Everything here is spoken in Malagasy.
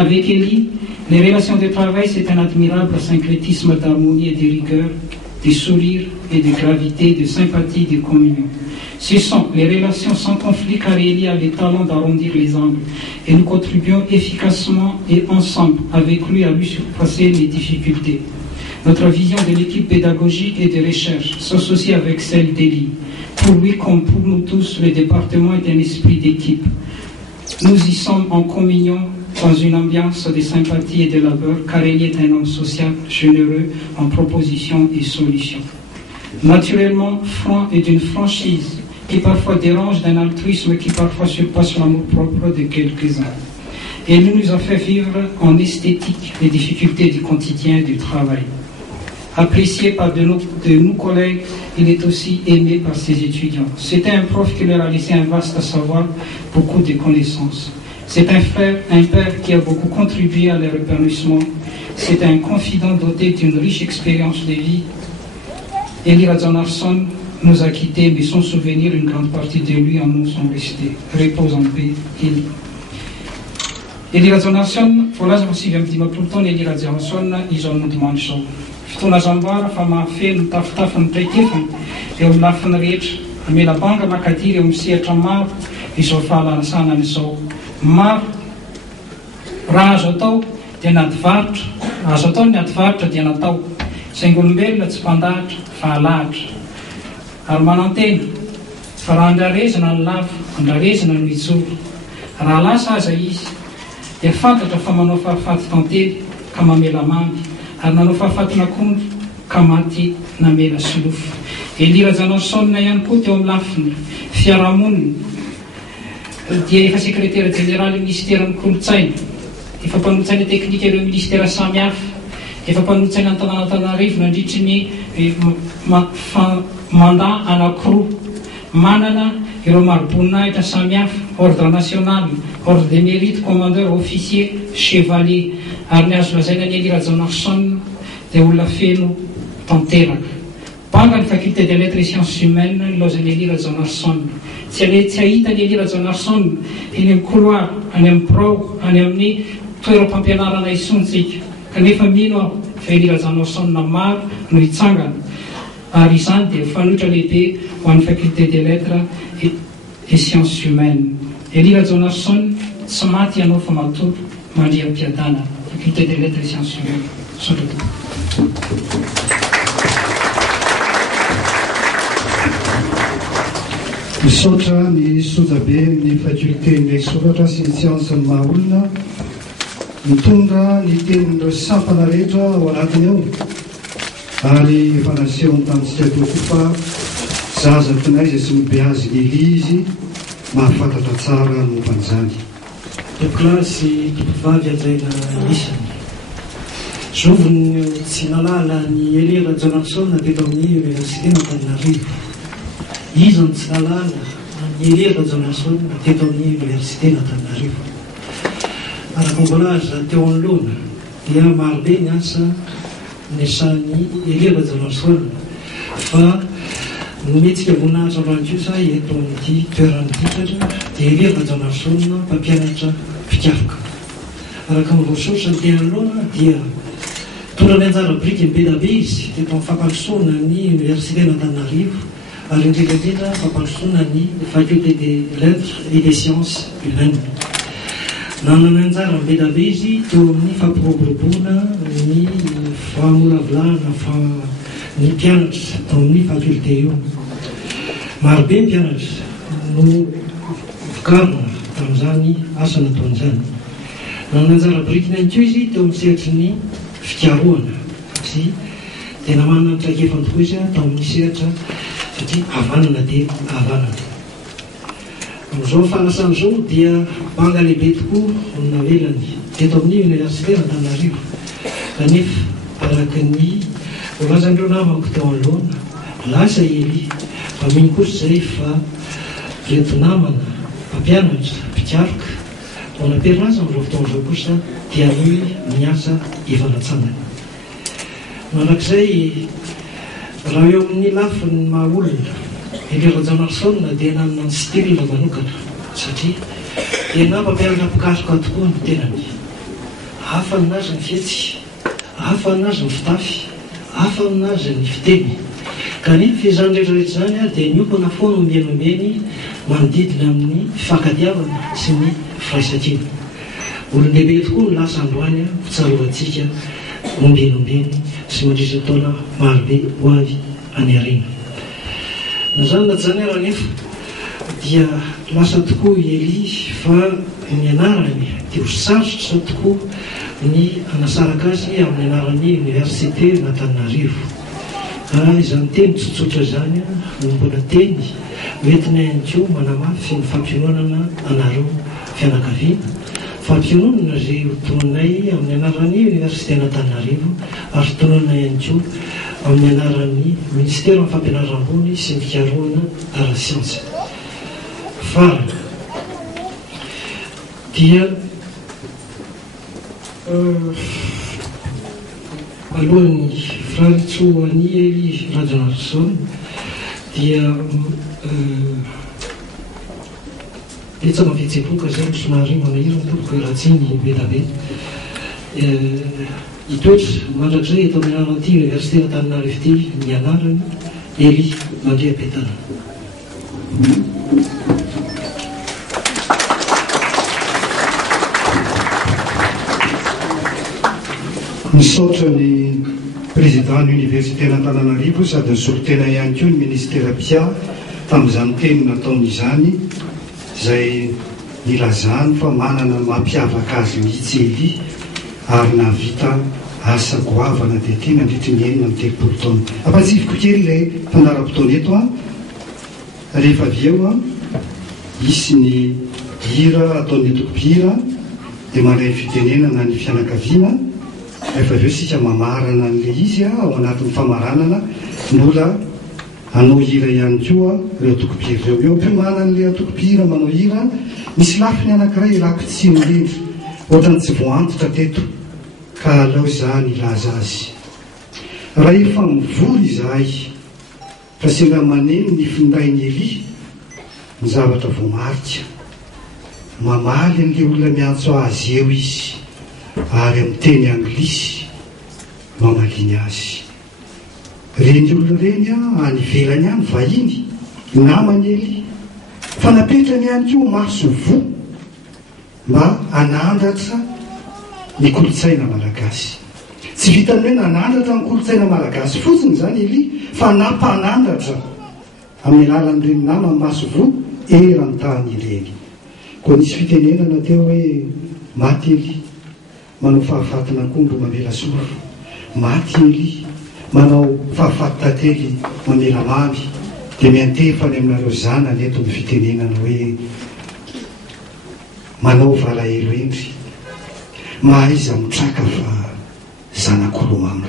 Avec Élie, les relations de travail, c'est un admirable syncrétisme d'harmonie et de rigueur, de sourire et de gravité, de sympathie, de communion. Ce sont les relations sans conflit car Élie a le talent d'arrondir les angles et nous contribuons efficacement et ensemble avec lui à lui surpasser les difficultés. Notre vision de l'équipe pédagogique et de recherche s'associe avec celle d'Élie. Pour lui comme pour nous tous, le département est un esprit d'équipe. Nous y sommes en communion dans une ambiance de sympathie et de labeur car Élie est un homme social, généreux en propositions et solutions. Naturellement, franc et d'une franchise qui parfois dérange, d'un altruisme qui parfois surpasse l'amour propre de quelques-uns. Et il nous a fait vivre en esthétique les difficultés du quotidien du travail. Apprécié par de nos collègues, il est aussi aimé par ses étudiants. C'était un prof qui leur a laissé un vaste savoir, beaucoup de connaissances. C'est un frère, un père qui a beaucoup contribué à leur épanouissement. C'est un confident doté d'une riche expérience de vie. Élie Radzonarsson nous a quittés, mais son souvenir, une grande partie de lui en nous sont restés. Repose en paix, Élie. Élie Radzonarsson, voilà, je me souviens tout le temps, Élie Radzonarsson, ils ont nous demandé ça. Fotoana zamboara fa mahafeno tafitafy ny traikefany eo amin'ny lafiny rehetra amela banga makadiry eo amin'ny sehatra maro izao fahalasana an'izao maro raha azo atao dia anaty varotra azo atao ny anaty varotra dia natao saingy olombelona tsy mpandahatra fa alahatra ary manantena fa raha andrarezina ny lava andrarezina no ijoro raha lasa aza izy dia fantatra fa manao fahafaty tantely ka mamela mamy ary nanao fahafatona akondro ka maty namela solofo. Élie Radzonarsson ihany koa teo amin'ny lafiny fiarahamonina dia efa sekretera jeneraly ministera ny kolotsaina, efa mpanolotsaina teknika ireo ministera samihafa, efa mpanolotsaina Antananarivo nandritry ny mandat anankiroa, manana ireo maro-boninahitra samihafa, ordre national, ordre de mérite, commandeur, officier, chevalier. Ary ny azo lazaina ny Élie Radzonarsson dia olona feno tanteraka. Banga ny faculté des lettres et sciences humaines nilaozan'ny Élie Radzonarsson. Tsy ahita ny Élie Radzonarsson eny amin'ny couloir, any amin'ny prao, any amin'ny toeram-pampianarana isontsika. Kanefa mino aho fa Élie Radzonarsson maro no hitsangana. Ary izany dia fanohitra lehibe ho an'ny faculté des lettres et sciences humaines. Élie Radzonarsson tsy maty ianao fa matory mandriam-piadana. Faculté des lettres et sciences humaines. Misaotra ny sojabe ny faculté ny soratra sy ny siansy maha olona mitondra ny tenin'ireo sampana rehetra ao anatiny ao ary efa nasehony tamintsika teo koa fa zaza tonaiza sy mibeazy ny Élie izy mahafantatra tsara no mpanjany. Klasy tovovavy ajaina isany zovony tsy nalala ny Élie Radzonarsson teto amin'ny université n'Antananarivo. Izy no tsy nalala ny Élie Radzonarsson teto amin'ny université n'Antananarivo. Araka mbola aza teo anoloana dia marobe ny asa niasany Élie Radzonarsson fa nometsika voninahitra androany kosa eto amin'ity toerany dikatra dia Élie Radzonarsson mpampianatra mpikaroka. Araka mivoasoritra ny tena aloha dia tondrany anjara briky ny be da be izy teto amin'ny fampandrosoana ny université n'Antananarivo ary indrindrandrindra fampandrosoana ny faculté des lettres et des sciences humaines. Nanana anjara be da be izy teo amin'ny fampiroboroboana ny fahamolavolana fa ny mpianatra tao amin'ny faculté io. Marobe mpianatra no vokarina tamin'izany asa nataon'izany. Nanana anjara brikiny ihany koa izy teo amin'ny sehatry ny fikarohana sy tena manana ny traikefany tokoa izy tao amin'ny sehatra satria havanana dia havanana. Amin'izao fanasana izao dia banga lehibe tokoa no navelany teto amin'ny université n'Antananarivo kanefa araka ny volazan'ireo namako teo anoloana lasa Élie fa mino kosa izay fa reto namana mpampianatra mpikaroka ao anaperinazy amin'izao fotoan'izao kosa dia ny asa ivanatsanany. Manak'izay raha eo amin'ny lafiny maha olona Élie Radzonarsson dia nanana ny stérile manokana satria tena mpampianatra mpikaroka tokoa ny tenany. hafa aminazy ny fihetsy, hafa aminazy ny fitafy, hafa aminazy ny fiteny. Kanefa izany rehetrarehetra zany a dia niompana foana omenombeny manodidina amin'ny fifankatiavana sy ny firaisan-kina. Olon-dehibe tokoa ny lasa androany a fitsarovantsika ombenombeny sy mandritra taona marobe ho avy any arena. Na zany na zany ara nefa dia lasa tokoa Elia fa ny anarany dia ho sarotra tokoa ny anasaraka azy amin'ny anaran'ny Université n'Antananarivo. Izany teny tsotsotra zany no mbola teny hoentina ihany koa manamafy ny fampiononana anareo fianakaviana. Fampiononana izay hotononay amin'ny anaran'ny Université n'Antananarivo ary tononana ihany koa amin'ny anaran'ny Ministère amin'ny fampianarana-ambony sy ny fikarohana ara-siansa. Farany dia alohan'ny filaritsoany Elie Radonarson dia etsaka fihetsem-poka zay somary manahirana tompoko rahatsiny belabe hitoetra mandrakizay eto amin'ny anaran'ity Université n'Antananarivo ity ny anarany Elie Mandriam-Petana. Misaotra ny président l'Université n'Antananarivo sady nisolotena ihany koa ny ministère PIA tamin'izany teny nataon'izany izay nilazany fa manana mampiavaka azy mihitsy Elie ary nahavita asa goavana dia ty nandritry ny enina amin'ny telopolo taona. Ampatsifiko kely ilay fandaram-potoana eto rehefa avy eo isy ny hira ataon'ny tokopihira dia mandray fitenenana ny fianakaviana. Rehefa avy eo sika mamarana n'le izy ao anatin'ny famaranana mbola hanao hira ihany koa reo tokopihira reo. Eo am-piomana n'le tokopihira manao hira misy lafiny anankiray lakotsiny lendry ohatrany tsy voantotra teto ka alao zany ilaza azy. Raha efa mivory izahay fa senga maneno ny findainy Elie ny zavatra voamarika mamaly an'le olona miantso azy eo izy ary amin'ny teny anglisy mamaliny azy. Reny olona reny any ivelany any vahiny namany Elie fa napetrany ihany koa maso vo mba anandratra ny kolotsaina malagasy. Tsy vitany hoe nanandratra ny kolotsaina malagasy fotsiny zany Elie fa nampanandratra amin'ny alalan'ireny namany maso vo eran-tany ireny. Koa nisy fitenenana teo hoe maty Elie manao fahafatana akondro mamela sofo, maty Elie manao fahafaty tantely mamela mamy. Dia miantefany aminareo zanany eto ny fitenenana hoe manao valahelo endry mahaiza mitraka fa zanak'olomanga.